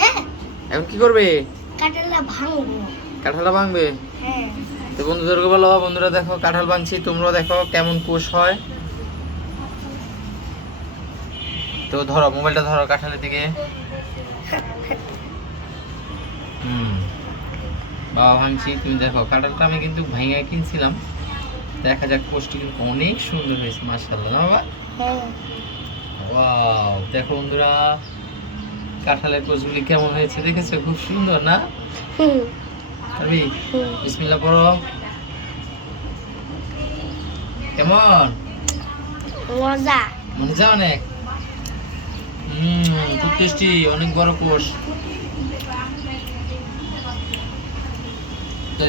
হ্যাঁ, এখন কি করবে? কাঁঠালটা ভাঙবো। কাঁঠালটা ভাঙবে? হ্যাঁ। তো বন্ধুদেরকে বলো, বন্ধুরা দেখো কাঁঠাল ভাঙছি, তোমরাও দেখো কেমন কোষ হয়। তো ধরো মোবাইলটা, ধরো কাঁঠালের দিকে। বাবা ভাঙছি, তুমি দেখো কাঁঠালটা আমি কিন্তু ভাঙা কিনছিলাম। দেখা যাক কোষটি কিন্তু অনেক সুন্দর হয়েছে, মাশাআল্লাহ না বাবা? হ্যাঁ। ওয়াও, দেখো বন্ধুরা কাঁঠালের কোষগুলি কেমন হয়েছে, দেখেছো? খুব সুন্দর না? আবি বিসমিল্লাহ পড়ো। কেমন? মজা। মজা অনেক। খুব টেস্টি, অনেক বড় কোষ।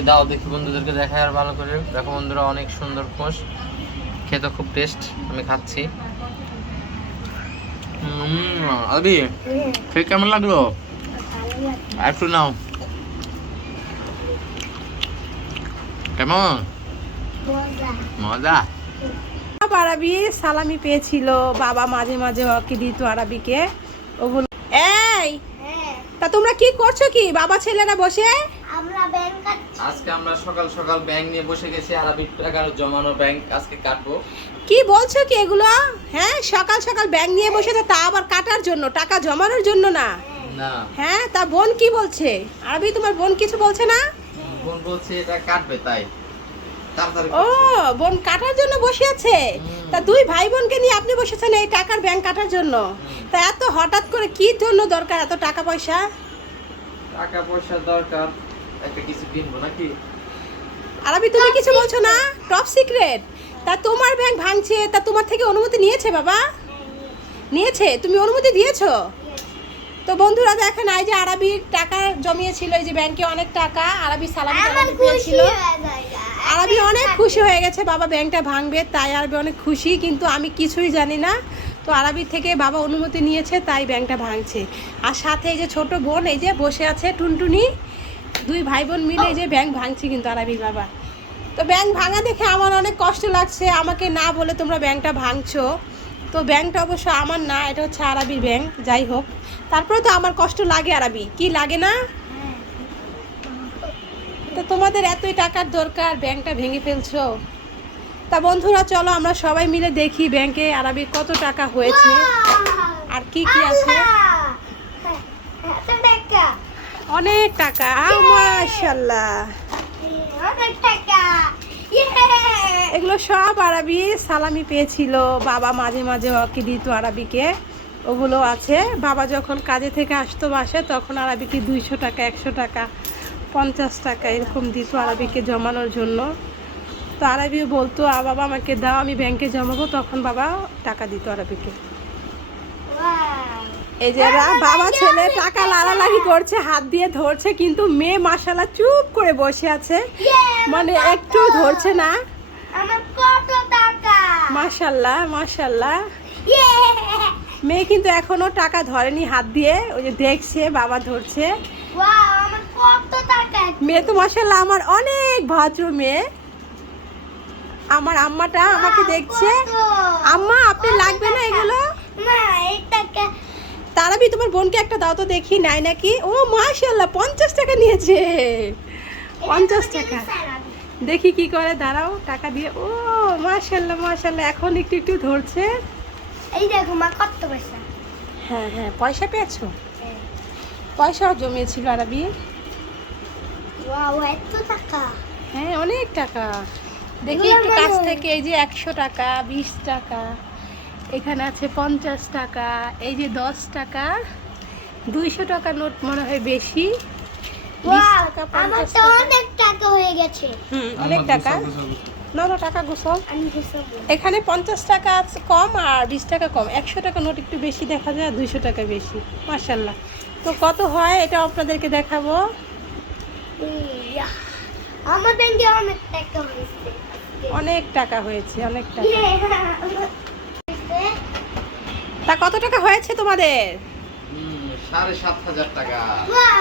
দাও দেখি বন্ধুদেরকে দেখায় আর ভালো করে। দেখো বন্ধুরা অনেক সুন্দর কোষ, খেতে খুব টেস্ট। আমি খাচ্ছি। আবি খেয়ে কেমন লাগলো? একটু নাও। কেমন? মজা। আরবি সালামি পেয়েছিল, বাবা মাঝে মাঝে ওকে দিত আরবিকে ওগুলো। এই তা তোমরা কি করছো কি বাবা ছেলেরা বসে? আমরা ব্যাংক আজকে আমরা সকাল সকাল ব্যাংক নিয়ে বসে গেছি, আরবির টাকা জমানো ব্যাংক আজকে কাটবো। কি বলছো কি এগুলো? হ্যাঁ, সকাল সকাল ব্যাংক নিয়ে বসেছে, তা আবার কাটার জন্য, টাকা জমানোর জন্য না? না। হ্যাঁ, তা বোন কি বলছে? আরবি তোমার বোন কিছু বলছে না? বোন বলছে এটা কাটবে, তাই তাড়াতাড়ি ও, বোন কাটার জন্য বসে আছে। তা দুই ভাই বোনকে নিয়ে আপনি বসেছেন এই টাকার ব্যাংক কাটার জন্য? তা এত হঠাৎ করে কি জন্য দরকার এত টাকা পয়সা? টাকা পয়সা দরকার, একটা কিছু কিনবো নাকি? আরবি তুমি কিছু বলছো না? Top secret. তা তোমার ব্যাংক ভাঙছে, তা তোমার থেকে অনুমতি নিয়েছে বাবা? নিয়েছে? তুমি অনুমতি দিয়েছো? তো বন্ধুরা দেখেন, এই যে আরবির টাকা জমিয়েছিল এই যে ব্যাংকে অনেক টাকা, আরবি সালামি টালামি পেয়েছিল। আরবি অনেক খুশি হয়ে গেছে বাবা ব্যাংকটা ভাঙবে, তাই আরবি অনেক খুশি, কিন্তু আমি কিছুই জানি না। তো আরবির থেকে বাবা অনুমতি নিয়েছে, তাই ব্যাংকটা ভাঙছে। আর সাথে এই যে ছোট বোন এই যে বসে আছে টুনটুনি, দুই ভাই বোন মিলে এই যে ব্যাংক ভাঙছে কিন্তু আরবির বাবা। তো ব্যাংক ভাঙা দেখে আমার অনেক কষ্ট লাগছে, আমাকে না বলে তোমরা ব্যাংকটা ভাঙছো। তো ব্যাংকটা অবশ্য আমার না, এটা হচ্ছে আরবির ব্যাংক। যাই হোক, তারপরে তো আমার কষ্ট লাগে, আরবি কি লাগে না? তো তোমাদের এতই টাকার দরকার, ব্যাংকটা ভেঙে ফেলছো। তা বন্ধুরা চলো আমরা সবাই মিলে দেখি ব্যাংকে আরবির কত টাকা হয়েছে আর কি কি আছে। অনেক টাকা, মাশাআল্লাহ। এগুলো সব আরবি সালামি পেয়েছিল, বাবা মাঝে মাঝে ওকে দিত আরবিকে, ওগুলো আছে। বাবা যখন কাজে থেকে আসতো বাসে, তখন আরবিকে 200 টাকা, 100 টাকা, 50 টাকা এরকম দিত আরবিকে জমানোর জন্য। তো আরবিও বলতো বাবা আমাকে দাও, আমি ব্যাংকে জমাবো, তখন বাবা টাকা দিত আরবিকে। এই যে বাবা ছেলে টাকা লাড়ালাড়ি করছে, হাত দিয়ে ধরছে, কিন্তু মেয়ে মাশাআল্লাহ চুপ করে বসে আছে, মানে একটু ধরছে না। মাশাআল্লাহ মাশাআল্লাহ, মেয়ে কিন্তু এখনো টাকা ধরেনি হাত দিয়ে, ওই যে দেখছে বাবা ধরছে। মেয়ে তো মাশাআল্লাহ আমার অনেক ভদ্র মেয়ে। আমার আম্মাটা আমাকে দেখছে, আম্মা আপনি লাগবে না এগুলো? তারাবি তোমার বোনকে একটা দাও তো দেখি, নাই নাকি? ও মাশাআল্লাহ 50 টাকা নিয়েছে, 50 টাকা। দেখি কি করে, দাঁড়াও টাকা দিয়ে। ও মাশাআল্লাহ মাশাআল্লাহ, এখন একটু একটু ধরছে। এই দেখো মা কত পয়সা। হ্যাঁ হ্যাঁ, পয়সা পেয়েছো? পয়সাও জমিয়েছিল আরবি। ওয়াও, এত টাকা। হ্যাঁ অনেক টাকা। দেখি একটু কাছ থেকে, এই যে 100 টাকা, 20 টাকা, এখানে আছে 50 টাকা, এই যে 10 টাকা, 200 টাকা নোট মনে হয় বেশি, 20 টাকা, 50 টাকা। অনেক টাকা হয়ে গেছে। অনেক টাকা। না না, টাকা গোছাও। এখানে 50 টাকা আছে কম আর 20 টাকা কম, 100 টাকা নোট একটু বেশি দেখা যায়, 200 টাকা বেশি। মাশাআল্লাহ। তো কত হয় এটা আপনাদেরকে দেখাবো। আমার ব্যাংকে অনেক টাকা হয়েছে। অনেক টাকা হয়েছে, অনেক টাকা। তা কত টাকা হয়েছে তোমাদের? 7,500 টাকা।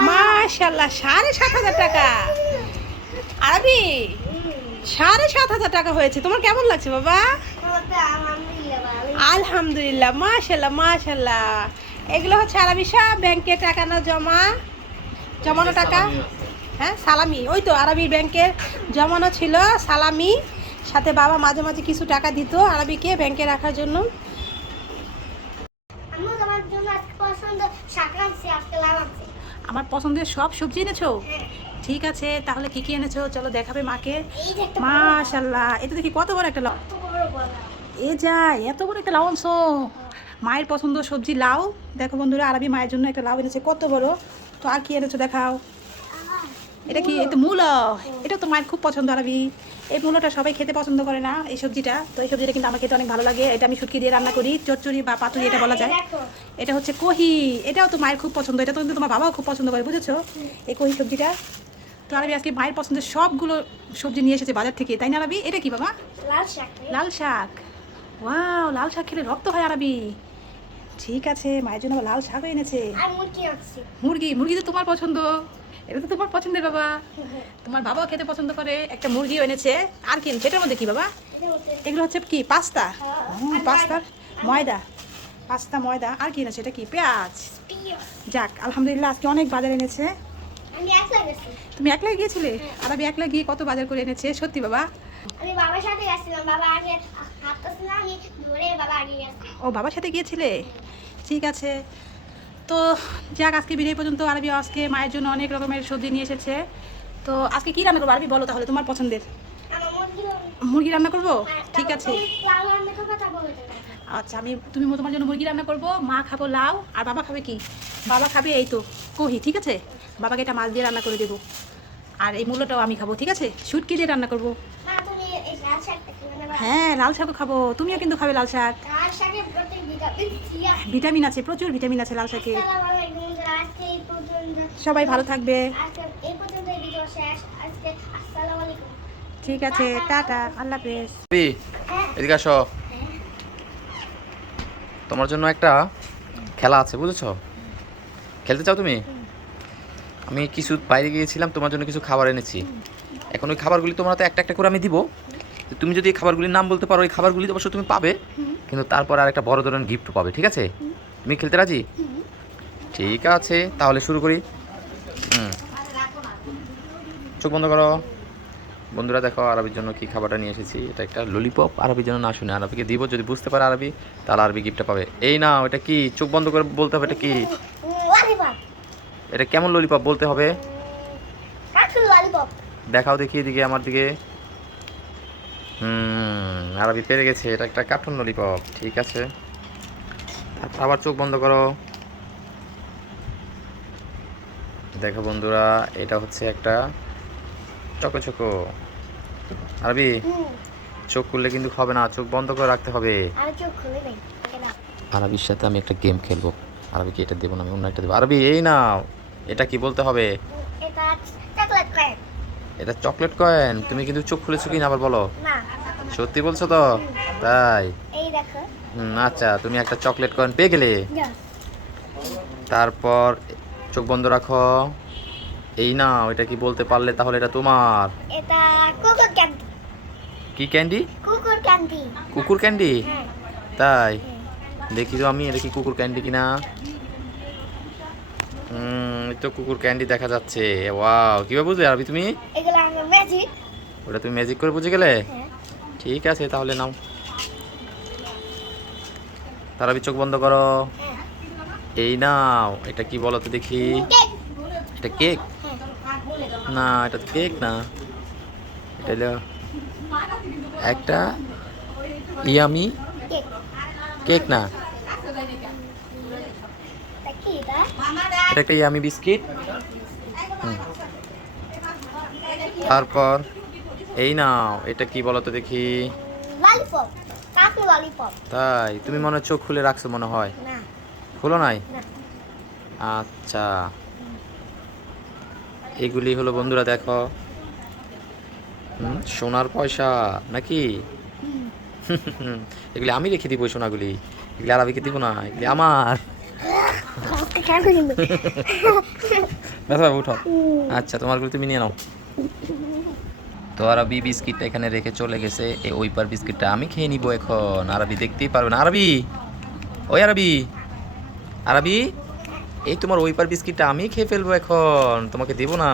মাশাআল্লাহ, 7,500 টাকা। আরবি 7,500 টাকা হয়েছে, তোমার কেমন লাগছে বাবা? আলহামদুলিল্লাহ, মাশাআল্লাহ মাশাআল্লাহ। এগুলো হচ্ছে আরবি সব ব্যাংকে টাকা জমানো টাকা। হ্যাঁ সালামি, ওই তো আরবির ব্যাংকের জমানো ছিল সালামি, সাথে বাবা মাঝে মাঝে কিছু টাকা দিত আরবিকে ব্যাংকে রাখার জন্য। আম্মু তোমার জন্য আজকে পছন্দ শাক আনছি, আজকে লাউ আনছি। আমার পছন্দের সব সবজি এনেছো? হ্যাঁ। ঠিক আছে, তাহলে কি কি এনেছো চলো দেখাবে মাকে। এই যে একটা মাশাআল্লাহ, এটা দেখি কত বড় একটা লাউ। বড় বড়। এ যায়, এত বড় একটা লাউ আনছো। মায়ের পছন্দ সবজি লাউ। দেখো বন্ধুরা, আরবি মায়ের জন্য একটা লাউ এনেছে কত বড়। তো আর কি এনেছো দেখাও। এটা কি? এটা মূলো। এটা তো মায়ের খুব পছন্দ আরবি। এই মূলোটা সবাই খেতে পছন্দ করে না, এই সবজিটা। তো এই সবজিটা কিন্তু আমার খেতে অনেক ভালো লাগে। এটা আমি শুটকি দিয়ে রান্না করি, চচ্চড়ি বা পাতুরি এটা বলা যায়। দেখো এটা হচ্ছে কহি, এটাও তো মায়ের খুব পছন্দ। এটা তো কিন্তু তোমার বাবাও খুব পছন্দ করে, বুঝেছো এই কহি সবজিটা। তো আরবি আজকে মায়ের পছন্দের সবগুলো সবজি নিয়ে এসেছে বাজার থেকে, তাই না আরবি? এটা কি বাবা? লাল শাক। লাল শাক। ওয়াও, লাল শাক খেলে রক্ত হয় আরবি। ঠিক আছে, মায়ের জন্য আবার লাল শাকও এনেছে। আর মুরগি আনছি। মুরগি তো তোমার পছন্দ, এটা তো তোমার পছন্দের বাবা। তোমার বাবাও খেতে পছন্দ করে, একটা মুরগিও এনেছে। আর কি এনেছে এটার মধ্যে? কি বাবা এগুলো? হচ্ছে কি পাস্তা? পাস্তার ময়দা, পাস্তা ময়দা। আর কি এনেছে? এটা কি? পেঁয়াজ। যাক আলহামদুলিল্লাহ, আজকে অনেক বাজার এনেছে। আমি একলা গেছি। তুমি একলা গিয়েছিলে? আর আমি একলা গিয়ে কত বাজার করে এনেছে সত্যি বাবা। আমি বাবার সাথে গেছিলাম, বাবা আগে হাঁটতেছিল, আমি ধরে বাবা আগে গেছি। ও বাবার সাথে গিয়েছিলে? ঠিক আছে। তো যাক, আজকে বিদায় পর্যন্ত। আরবি আজকে মায়ের জন্য অনেক রকমের সবজি নিয়ে এসেছে। তো আজকে কি রান্না করবো আরবি বলো তাহলে, তোমার পছন্দের? আমার মুরগি রান্না করবো? ঠিক আছে। লাউ রান্না করবো, তারপর ওইটা রান্না করবো। আচ্ছা, তুমি তোমার জন্য মুরগি রান্না করবো, মা খাবো লাউ, আর বাবা খাবে কি? বাবা খাবে এই তো কহি। ঠিক আছে, বাবাকে এটা মাছ দিয়ে রান্না করে দেবো। আর এই মূলোটাও আমি খাবো। ঠিক আছে, শুটকি দিয়ে রান্না করবো। মা, তুমি এই লাল শাকটা খেয়ে নেবা? হ্যাঁ, লাল শাকও খাবো, তুমিও কিন্তু খাবে লাল শাক। লাল শাকের প্রত্যেক ভিটামিন আছে। ভিটামিন আছে, প্রচুর ভিটামিন আছে লাল শাকে। আসসালামু আলাইকুম বন্ধুরা, আজকে এই পর্যন্ত। সবাই ভালো থাকবে। আজকে এই পর্যন্ত এই ভিডিও শেষ। আজকে আসসালামু আলাইকুম। ঠিক আছে, টাটা, আল্লাহ হাফেজ। হ্যাঁ। এদিকে আসো, তোমার জন্য একটা খেলা আছে, বুঝেছো? খেলতে চাও তুমি? আমি কিছু বাইরে গিয়েছিলাম, তোমার জন্য কিছু খাবার এনেছি। এখন ওই খাবারগুলি তোমার তো একটা একটা করে আমি দিব। তো তুমি যদি এই খাবারগুলির নাম বলতে পারো, ওই খাবারগুলি অবশ্য তুমি পাবে, কিন্তু তারপর আর একটা বড় ধরনের গিফট পাবে। ঠিক আছে? তুমি খেলতে রাজি? ঠিক আছে, তাহলে শুরু করি। চোখ বন্ধ করো। বন্ধুরা দেখো, আরবির জন্য কি খাবারটা নিয়ে এসেছি। এটা একটা ললিপপ। আরবির জন্য না শুনে আরবিকে দিব, যদি বুঝতে পারে আরবি তাহলে আরবি গিফটটা পাবে। এই না, এটা কি? চোখ বন্ধ করে বলতে হবে এটা কি। ললিপপ। এটা কেমন ললিপপ বলতে হবে। Cartoon lollipop. দেখাও দেখি এদিকে, আমার দিকে। আরবি পেরে গেছে, এটা একটা কার্টুন ললিপপ। ঠিক আছে, তারপর আবার চোখ বন্ধ করো। দেখো বন্ধুরা, এটা হচ্ছে একটা চকো চকো। আরবি চোখ খুললে কিন্তু হবে না, চোখ বন্ধ করে রাখতে হবে। আর চোখ খুলে নেই। আরবির সাথে আমি একটা গেম খেলবো। আরবিকে এটা দেবো না, আমি অন্য একটা দেবো। আরবি এই নাও, এটা কি বলতে হবে? এটা চকলেট কয়েন। এটা চকলেট কয়েন। তুমি কিন্তু চোখ খুলেছো কিনা আবার বলো। না। সত্যি বলছো তো? তাই? এই দেখো। আচ্ছা, তুমি একটা চকলেট কয়েন পেয়ে গেলে। Yes. তারপর চোখ বন্ধ রাখো। এই নাও, এটা কি বলতে পারলে তাহলে এটা তোমার। এটা কুকুর ক্যান্ডি। কি ক্যান্ডি? কুকুর ক্যান্ডি। কুকুর ক্যান্ডি? হ্যাঁ। তাই? দেখি তো আমি, এটা কি কুকুর ক্যান্ডি কিনা। এই তো কুকুর ক্যান্ডি দেখা যাচ্ছে। ওয়াও, কিভাবে বুঝলে আরবি তুমি? এগুলো আমার ম্যাজিক। ওটা তুমি ম্যাজিক করে বুঝে গেলে? হ্যাঁ। ঠিক আছে, তাহলে নাও। তার আরবি চোখ বন্ধ করো। হ্যাঁ। এই নাও, এটা কি বলো তো দেখি। কেক। এটা কেক? না, এটা তো কেক না। এটা হলো একটা ইয়ামি কেক। কেক না, এটা কি এটা? এটা একটা ইয়ামি বিস্কিট। তারপর এই নাও, এটা কি বলো তো দেখি। ললিপপ। Cartoon lollipop. তাই? তুমি মনে হয় চোখ খুলে রাখছো মনে হয়। না। খুলো নাই? না। আচ্ছা, এগুলি হলো বন্ধুরা দেখো, সোনার পয়সা নাকি। এগুলি আমি রেখে দিব, ওই সোনাগুলি। এগুলি আরবিকে দিব না, এগুলি আমার। ব্যথা উঠো। আচ্ছা, তোমারগুলো তুমি নিয়ে নাও। তো আরবি বিস্কিটটা এখানে রেখে চলে গেছে। ওই পার বিস্কিটটা আমি খেয়ে নিব এখন। আরবি দেখতেই পারবে না। আরবি, ওই আরবি, আরাবি, এই তোমার ওইপার বিস্কিটটা আমি খেয়ে ফেলবো এখন, তোমাকে দেবো না।